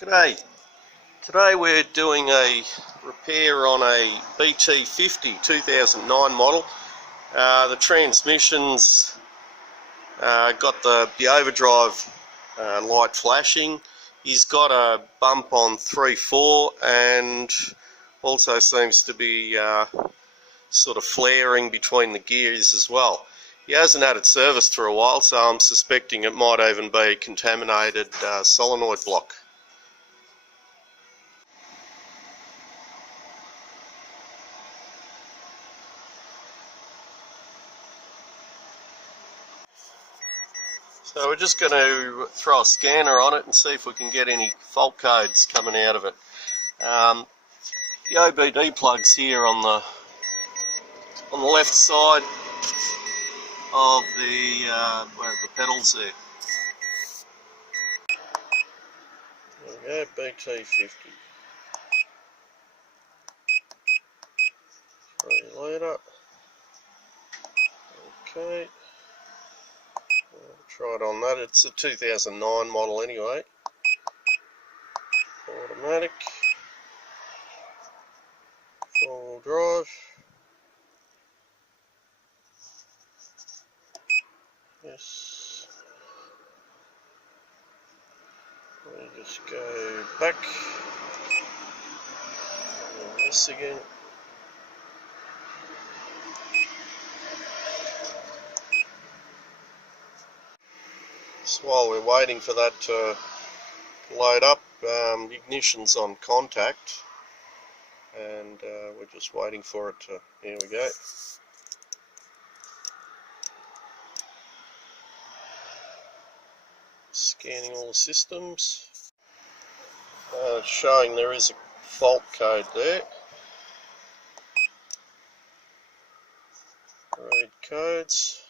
G'day. Today we're doing a repair on a BT50 2009 model. The transmission's got the overdrive light flashing. He's got a bump on 3/4 and also seems to be sort of flaring between the gears as well. He hasn't had it serviced for a while, so I'm suspecting it might even be contaminated solenoid block. So we're just going to throw a scanner on it and see if we can get any fault codes coming out of it. The OBD plugs here on the left side of the pedals there. There we go, BT50. 3 litre. Okay. Try it on that. It's a 2009 model anyway. Automatic. 4-wheel drive. Yes. Let me just go back. And this again. So while we're waiting for that to load up, ignition's on contact, and we're just waiting for it to, here we go. Scanning all the systems. It's showing there is a fault code there. Read codes.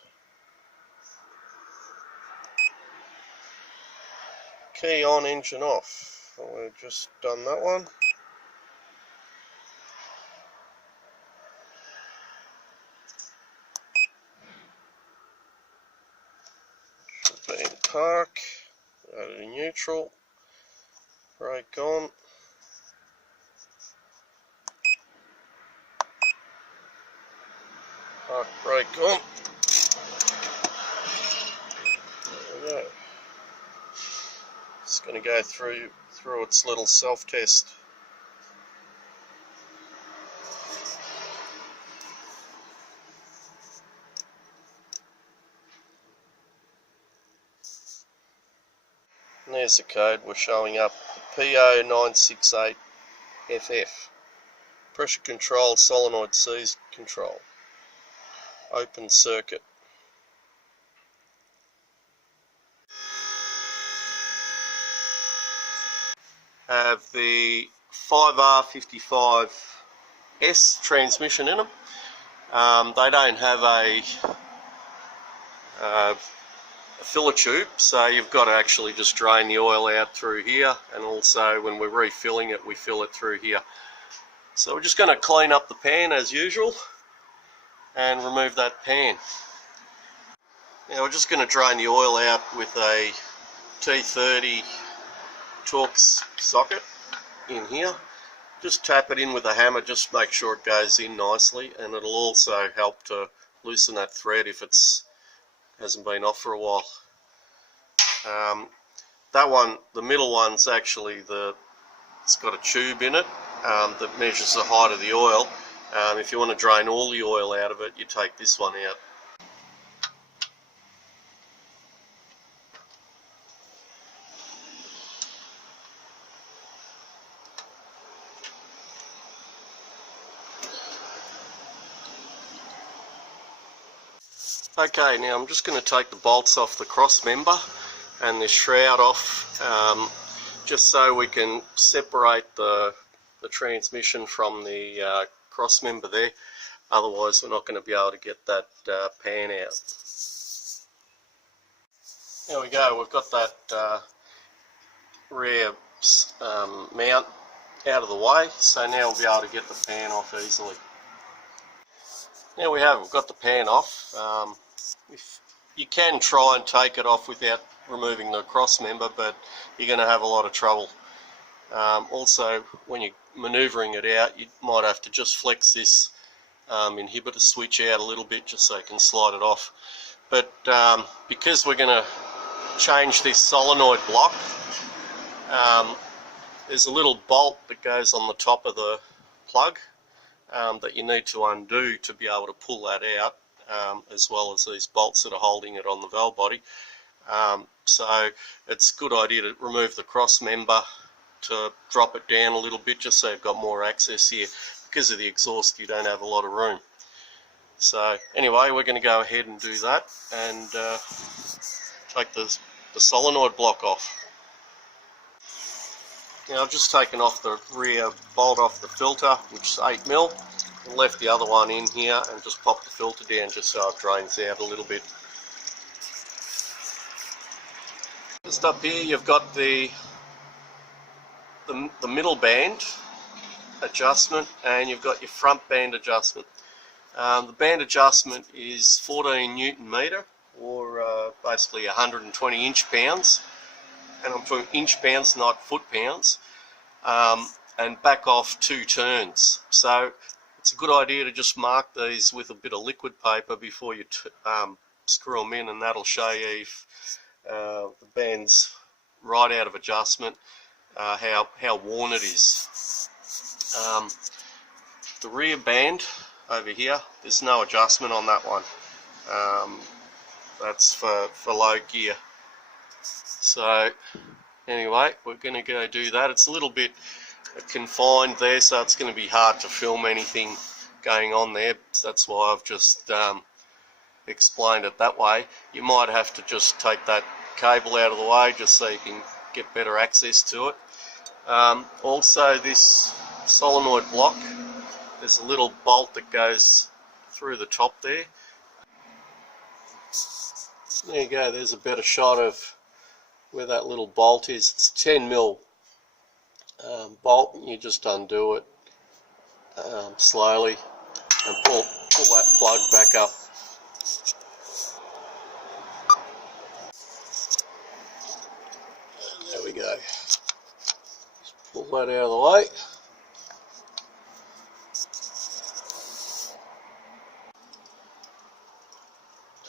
Key on, engine off. We've just done that one. Should be in park. Added in neutral. Brake on. Park brake on. There we go. It's going to go through its little self-test. And there's the code we're showing up, PO968FF. Pressure control, solenoid seized control. Open circuit. Have the 5R55S transmission in them. They don't have a filler tube, so you've got to actually just drain the oil out through here, and also when we're refilling it, we fill it through here. So we're just going to clean up the pan as usual and remove that pan. Now we're just going to drain the oil out with a T30 Torx socket in here. Just tap it in with a hammer, just make sure it goes in nicely, and it'll also help to loosen that thread if it's hasn't been off for a while. That one, the middle one's actually it's got a tube in it that measures the height of the oil. If you want to drain all the oil out of it, you take this one out. Okay, now I'm just going to take the bolts off the cross member and this shroud off, just so we can separate the transmission from the cross member there. Otherwise we're not going to be able to get that pan out. There we go, we've got that rear mount out of the way, so now we'll be able to get the pan off easily. Now we've got the pan off. You can try and take it off without removing the cross member, but you're going to have a lot of trouble. Also, when you're manoeuvring it out, you might have to just flex this inhibitor switch out a little bit just so you can slide it off. But because we're going to change this solenoid block, there's a little bolt that goes on the top of the plug that you need to undo to be able to pull that out, as well as these bolts that are holding it on the valve body. So it's a good idea to remove the cross member to drop it down a little bit just so you've got more access here. Because of the exhaust, you don't have a lot of room. So anyway, we're going to go ahead and do that and take the solenoid block off. Now I've just taken off the rear bolt off the filter, which is 8mm, and left the other one in here and just popped the filter down just so it drains out a little bit. Just up here you've got the middle band adjustment, and you've got your front band adjustment. The band adjustment is 14 Newton meter, or basically 120 inch-pounds, and I'm talking inch-pounds, not foot-pounds, and back off 2 turns. So it's a good idea to just mark these with a bit of liquid paper before you screw them in, and that'll show you if the band's right out of adjustment, how worn it is. The rear band over here, there's no adjustment on that one. That's for low gear. So anyway, we're going to go do that. It's a little bit confined there, so it's going to be hard to film anything going on there. That's why I've just explained it that way. You might have to just take that cable out of the way just so you can get better access to it. Also, this solenoid block, there's a little bolt that goes through the top there. There you go, there's a better shot of where that little bolt is. It's 10mm bolt, and you just undo it slowly and pull that plug back up. There we go. Just pull that out of the way.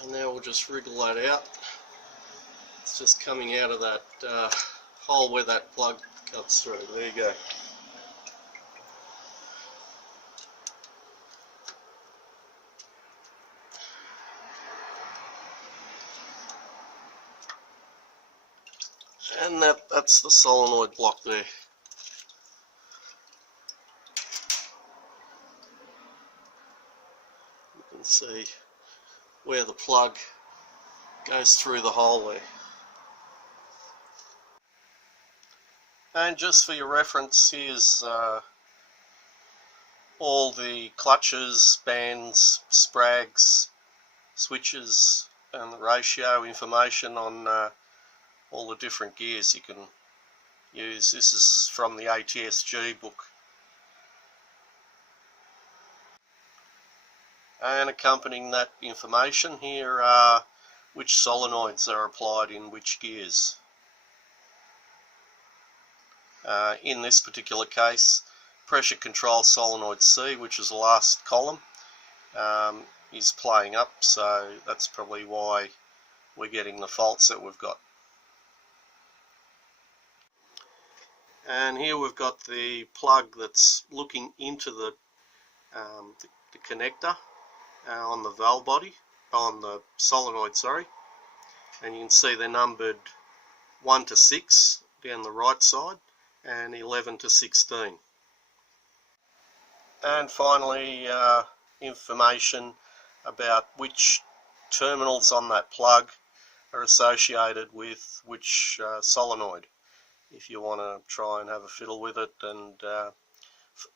And now we'll just wriggle that out. It's just coming out of that hole where that plug cuts through. There you go. And that's the solenoid block there. You can see where the plug goes through the hole there. And just for your reference, here's all the clutches, bands, sprags, switches, and the ratio information on all the different gears you can use. This is from the ATSG book. And accompanying that information, here are which solenoids are applied in which gears. In this particular case, pressure control solenoid C, which is the last column, is playing up, so that's probably why we're getting the faults that we've got. And here we've got the plug that's looking into the connector on the valve body, on the solenoid, sorry, and you can see they're numbered 1 to 6 down the right side and 11 to 16. And finally, information about which terminals on that plug are associated with which solenoid, if you want to try and have a fiddle with it and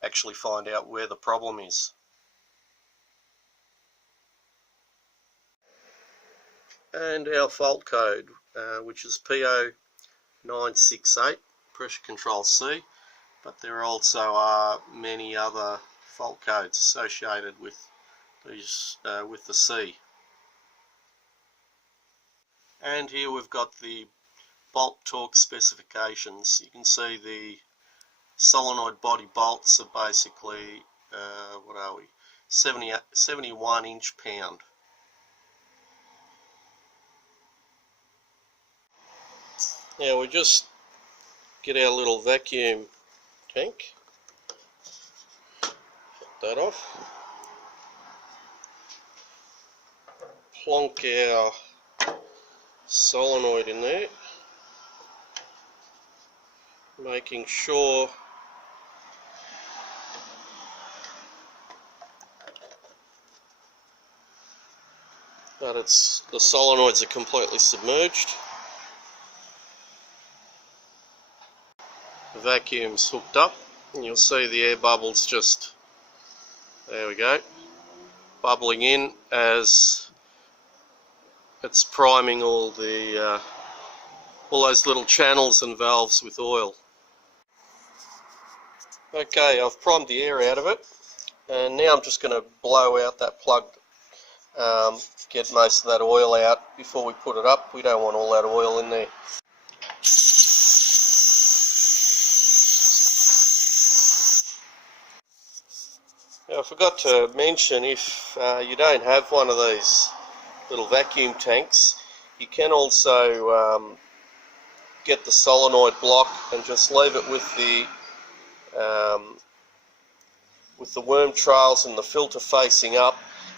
actually find out where the problem is. And our fault code, which is P0968, pressure control C, but there also are many other fault codes associated with these, with the C. And here we've got the bolt torque specifications. You can see the solenoid body bolts are basically, what are we, 71 inch-pound. Now we just get our little vacuum tank, put that off, plonk our solenoid in there, making sure that the solenoids are completely submerged. The vacuum's hooked up, and you'll see the air bubbles just, there we go, bubbling in as it's priming all those little channels and valves with oil. Okay, I've primed the air out of it, and now I'm just going to blow out that plug, get most of that oil out before we put it up. We don't want all that oil in there. Now, I forgot to mention, if you don't have one of these little vacuum tanks, you can also get the solenoid block and just leave it with the worm trails and the filter facing up,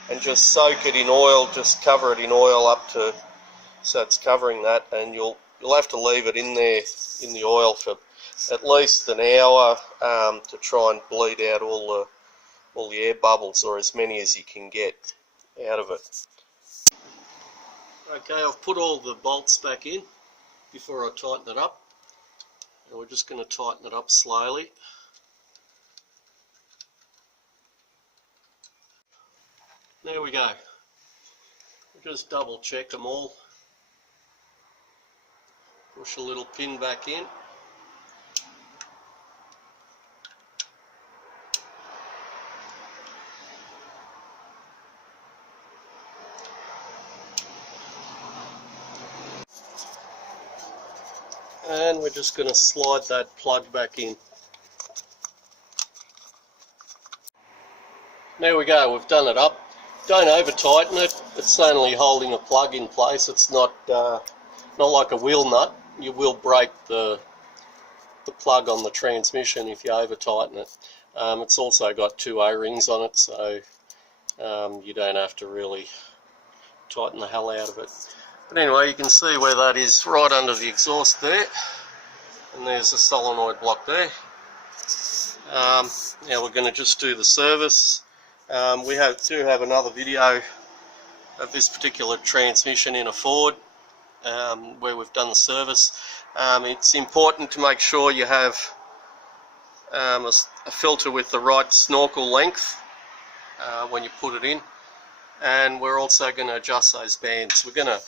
and just soak it in oil, just cover it in oil up to so it's covering that, and you'll have to leave it in there in the oil for at least an hour to try and bleed out all the air bubbles, or as many as you can get out of it. Okay, I've put all the bolts back in before I tighten it up, and we're just going to tighten it up slowly. There we go. Just double check them all. Push a little pin back in. And we're just going to slide that plug back in. There we go, we've done it up. Don't over tighten it, it's only holding a plug in place. It's not like a wheel nut. You will break the plug on the transmission if you over tighten it. It's also got 2 O-rings on it, so you don't have to really tighten the hell out of it. But anyway, you can see where that is, right under the exhaust there, and there's the solenoid block there. Now we're going to just do the service. We do have another video of this particular transmission in a Ford where we've done the service. It's important to make sure you have a filter with the right snorkel length when you put it in, and we're also going to adjust those bands. We're going to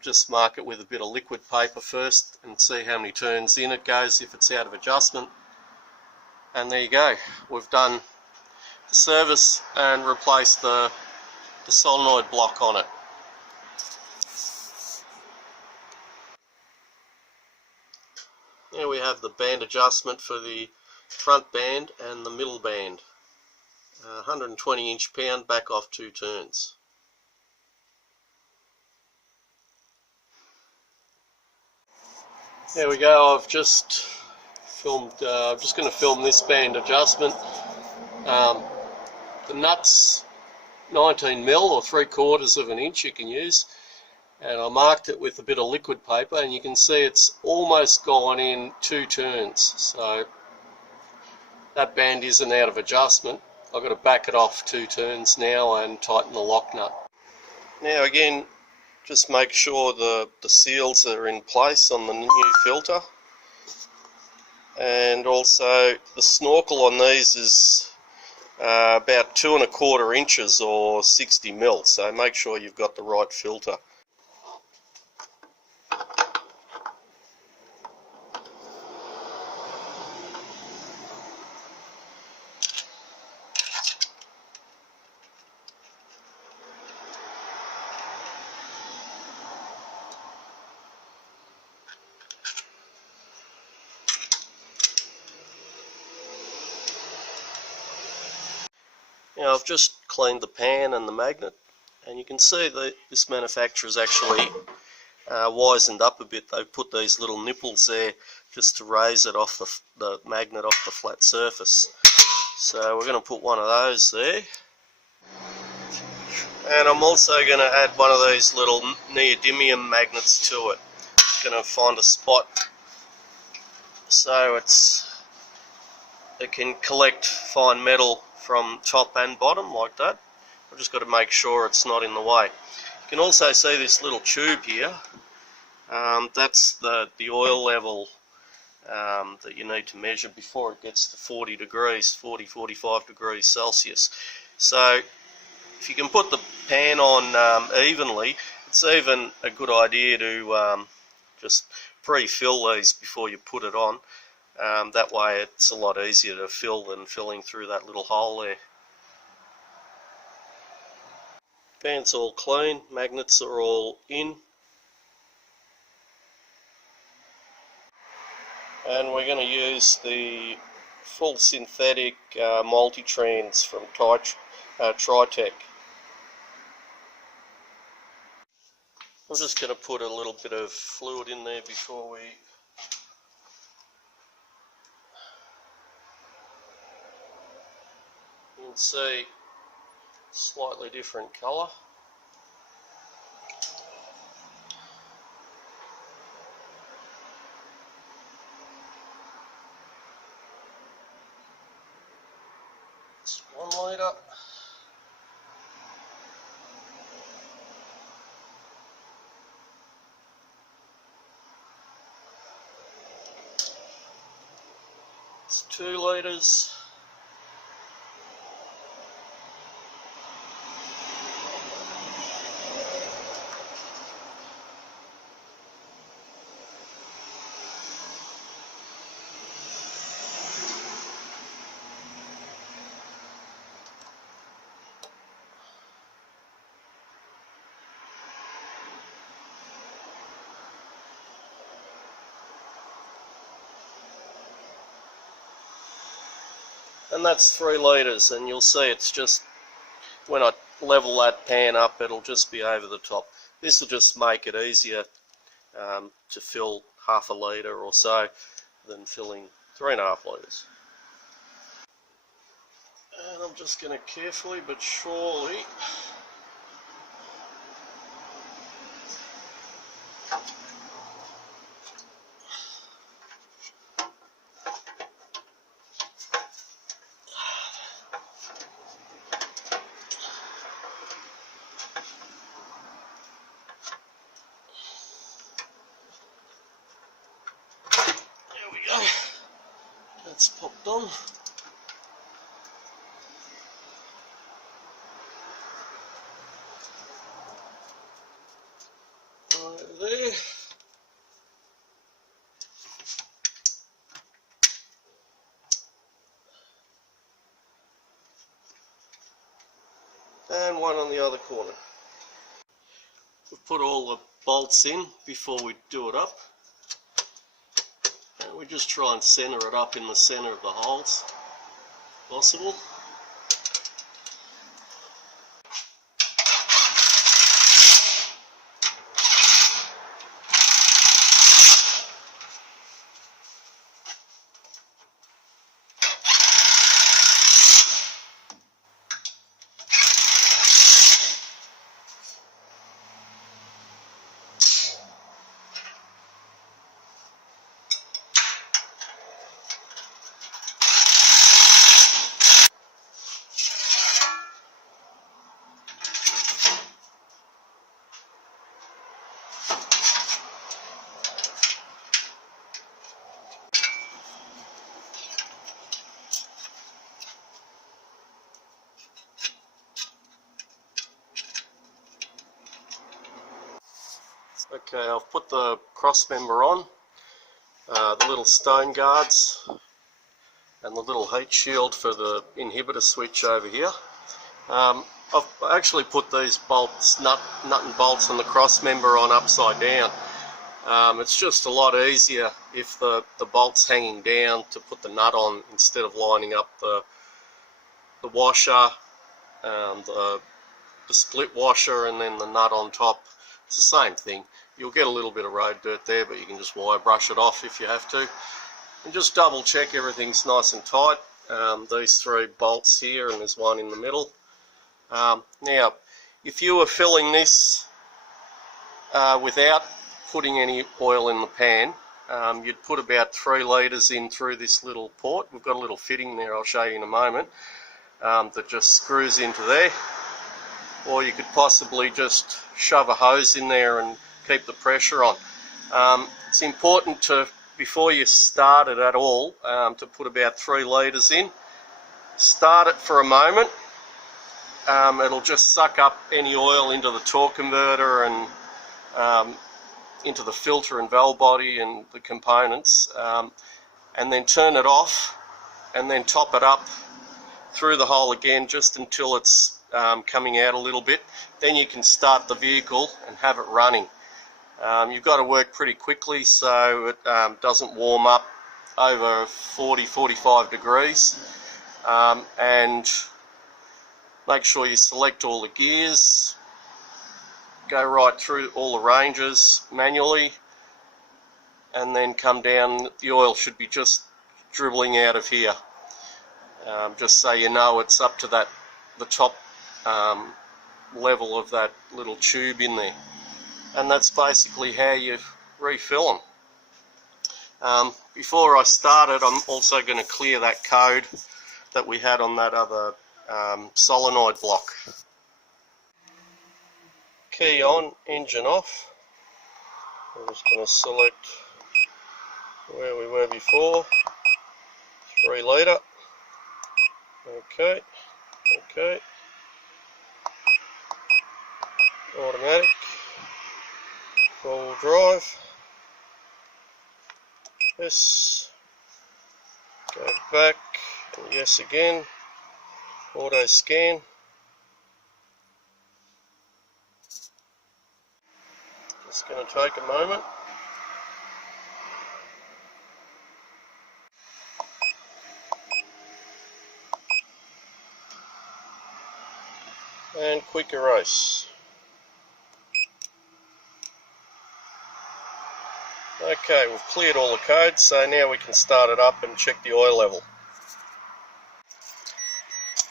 just mark it with a bit of liquid paper first and see how many turns in it goes if it's out of adjustment. And there you go, we've done the service and replaced the solenoid block on it. Here we have the band adjustment for the front band and the middle band. 120 inch-pound, back off 2 turns. There we go, I've just filmed, I'm just going to film this band adjustment. The nut's 19mm or 3/4 of an inch you can use, and I marked it with a bit of liquid paper, and you can see it's almost gone in 2 turns, so that band isn't out of adjustment. I've got to back it off 2 turns now and tighten the lock nut. Now again, just make sure the seals are in place on the new filter, and also the snorkel on these is about 2 1/4 inches or 60mm, so make sure you've got the right filter. Now I've just cleaned the pan and the magnet, and you can see that this manufacturer's actually wizened up a bit. They've put these little nipples there just to raise it off the magnet off the flat surface. So we're going to put one of those there. And I'm also going to add one of these little neodymium magnets to it. Going to find a spot so it can collect fine metal from top and bottom like that. I've just got to make sure it's not in the way. You can also see this little tube here. That's the oil level that you need to measure before it gets to 40 degrees, 45 degrees Celsius. So if you can put the pan on evenly, it's even a good idea to just pre-fill these before you put it on. That way it's a lot easier to fill than filling through that little hole there. Pan's all clean, magnets are all in. And we're going to use the full synthetic multi-trans from Tritech. I'm just going to put a little bit of fluid in there before we you can see slightly different colour. It's 1 litre. It's 2 litres. And that's 3 litres, and you'll see it's just, when I level that pan up, it'll just be over the top. This will just make it easier to fill half a litre or so than filling 3.5 litres. And I'm just going to carefully but surely that's popped on. Right there. And one on the other corner. We've put all the bolts in before we do it up. We just try and centre it up in the centre of the holes, if possible. Okay, I've put the cross member on, the little stone guards and the little heat shield for the inhibitor switch over here. I've actually put these bolts, nut and bolts on the cross member on upside down. It's just a lot easier if the bolt's hanging down to put the nut on instead of lining up the washer the split washer and then the nut on top, it's the same thing. You'll get a little bit of road dirt there, but you can just wire brush it off if you have to. And just double check everything's nice and tight. These 3 bolts here, and there's one in the middle. Now, if you were filling this without putting any oil in the pan, you'd put about 3 litres in through this little port. We've got a little fitting there, I'll show you in a moment, that just screws into there. Or you could possibly just shove a hose in there and keep the pressure on. It's important to, before you start it at all, to put about 3 litres in. Start it for a moment. It'll just suck up any oil into the torque converter and into the filter and valve body and the components, and then turn it off and then top it up through the hole again just until it's coming out a little bit. Then you can start the vehicle and have it running. You've got to work pretty quickly so it doesn't warm up over 40-45 degrees, and make sure you select all the gears, go right through all the ranges manually, and then come down. The oil should be just dribbling out of here, just so you know it's up to the top level of that little tube in there. And that's basically how you refill them. Before I started, I'm also going to clear that code that we had on that other solenoid block. Key on, engine off. I'm just going to select where we were before, 3 litre. Okay, okay. Automatic, 4-wheel drive. Yes. Go back, and yes again. Auto scan. Just going to take a moment. And quick erase. Okay, we've cleared all the codes, so now we can start it up and check the oil level.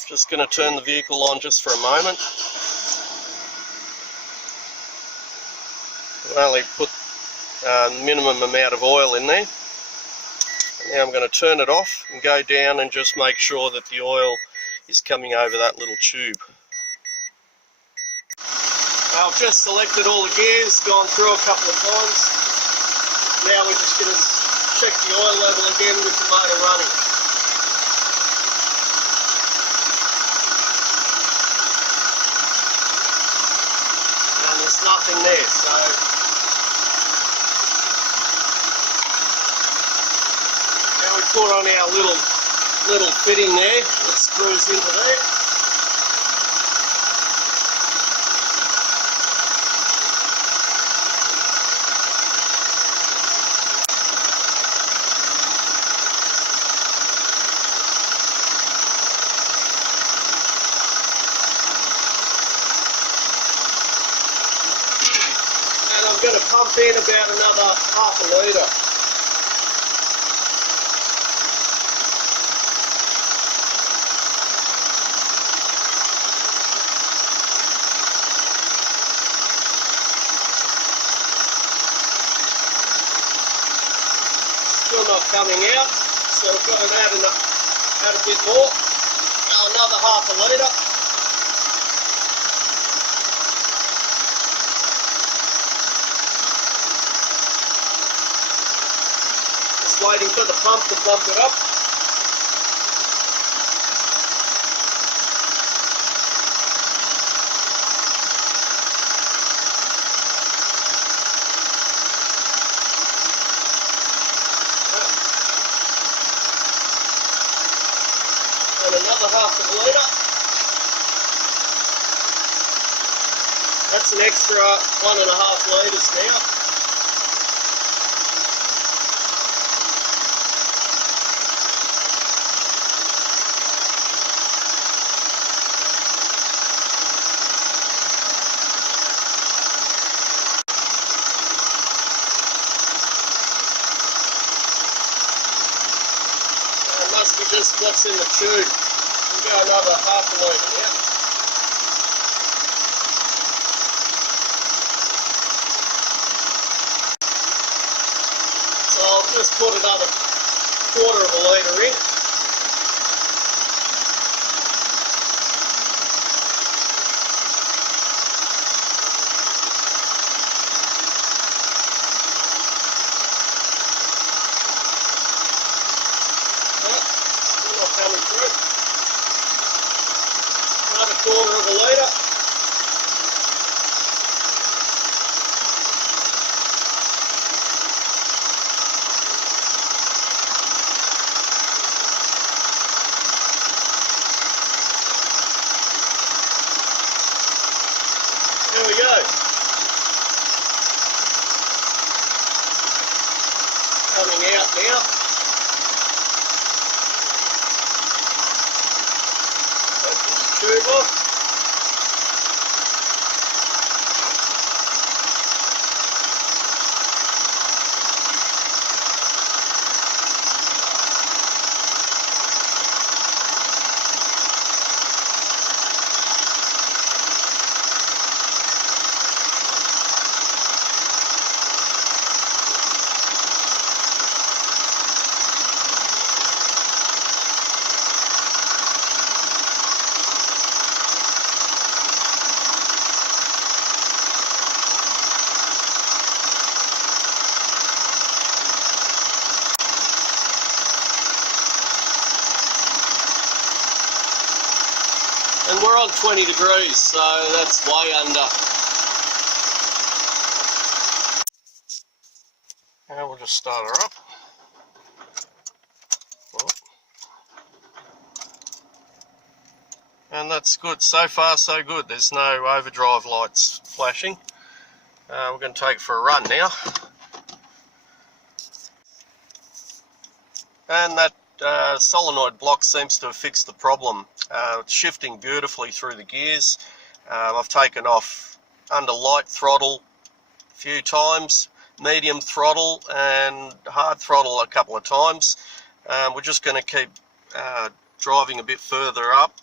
Just going to turn the vehicle on just for a moment. I'll only put minimum amount of oil in there. And now I'm going to turn it off and go down and just make sure that the oil is coming over that little tube. I've just selected all the gears, gone through a couple of times. Now we're just going to check the oil level again with the motor running. And there's nothing there, so now we put on our little fitting there that screws into there. I'm going to pump in about another half a litre. Still not coming out, so we've got to add a bit more. Now another half a litre. Waiting for the pump to pump it up. And another half a litre. That's an extra 1.5 litres now. with just what's in the tube. We'll go another half a litre now. So I'll just put another quarter of a litre in. Coming through. Another quarter of a litre. There we go. Coming out now. Tube off. And we're on 20 degrees, so that's way under. And we'll just start her up. And that's good. So far, so good. There's no overdrive lights flashing. We're going to take it for a run now. And that solenoid block seems to have fixed the problem. It's shifting beautifully through the gears. I've taken off under light throttle a few times, medium throttle and hard throttle a couple of times. We're just going to keep driving a bit further up.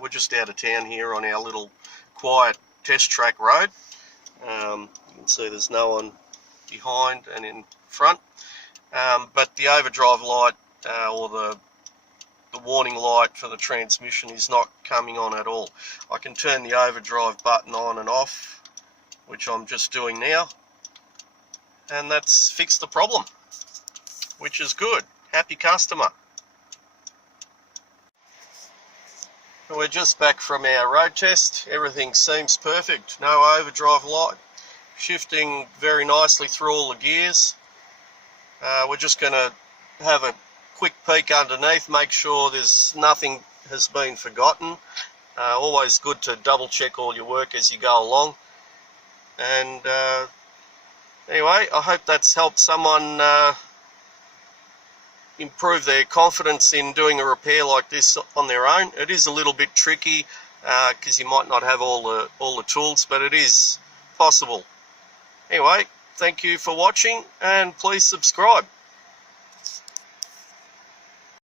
We're just out of town here on our little quiet test track road. You can see there's no one behind and in front. But the overdrive light or the warning light for the transmission is not coming on at all. I can turn the overdrive button on and off, which I'm just doing now, and that's fixed the problem, which is good. Happy customer. We're just back from our road test. Everything seems perfect. No overdrive light. Shifting very nicely through all the gears. We're just going to have a quick peek underneath, make sure there's nothing has been forgotten. Always good to double check all your work as you go along. And anyway, I hope that's helped someone improve their confidence in doing a repair like this on their own. It is a little bit tricky because you might not have all the tools, but it is possible. Anyway, thank you for watching and please subscribe.